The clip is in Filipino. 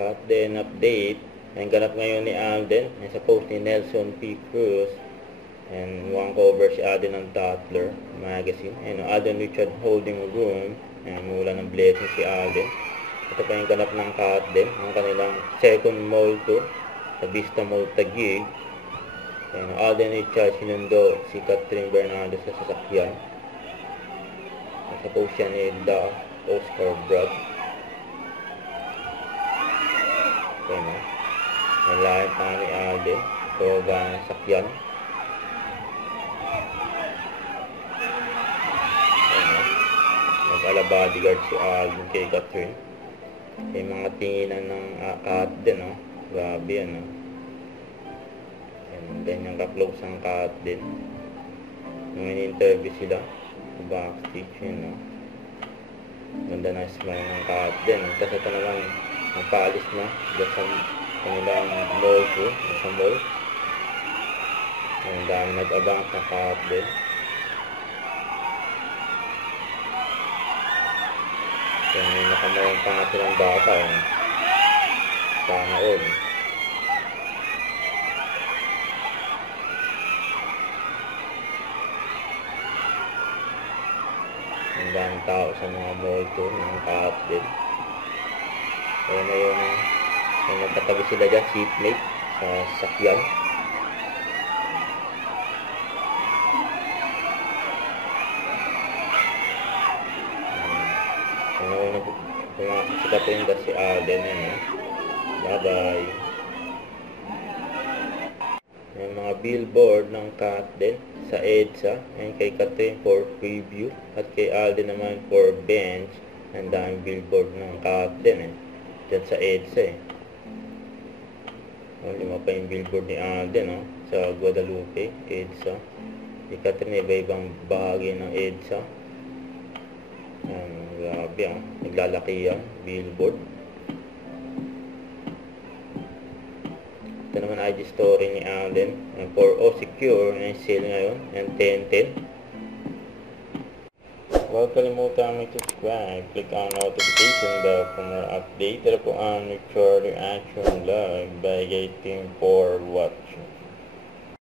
cut then update. Ang ganap ngayon ni Alden. Yan sa post ni Nelson P. Cruz. And one cover si Alden ng Tatler magazine. And Alden Richard holding room. And mula ng blessing si Alden. Ito pa yung ganap ng cut din. Ang kanilang second mall to sa Vista Mall Taguig. And Alden Richard sinundo si Catherine Bernardo sa sasakyan. Sa post siya ni Oscar Brad. Okay na. Nalayan pa ni Alden. Proga ng sakyan. Okay na. Nag-ala-bodyguard si Alden kay Catherine. May mga tinginan ng cut din, no? Grabe yan, no? And then yung ka-close ang cut din. Nung in-interview sila sa backstage, yun, no? Ganda na smile ng cut din. Tapos ito naman, nagpaalis na dyan sa kanilang mall ko, sa mall. Ang dami nag-abang na cut din. Kaya may nakamayang pa nga silang bata, eh. Sana all. Ang daming tao sa mga mall to, ng cut din. Kaya na yung nagkatabi sila dyan, seatmate sa sakyan. Pumasikatin na si Alden, bye-bye. May mga billboard ng cut din sa EDSA. Ayan kay Catherine for preview at kay Alden naman for bench. Ang daming billboard ng cut din, dyan sa EDSA, lima pa yung billboard ni Alden, sa Guadalupe, EDSA. Kay Catherine, iba-ibang bahagi ng EDSA. Grabe, naglalaki yan, billboard. Ito naman IG story ni Alden. And for secure na yung sale ngayon. And 10-10. Huwag kalimutan mag-subscribe. Click on notification bell for more update. Ito po ang Richard Reaction Live by Gating for watching.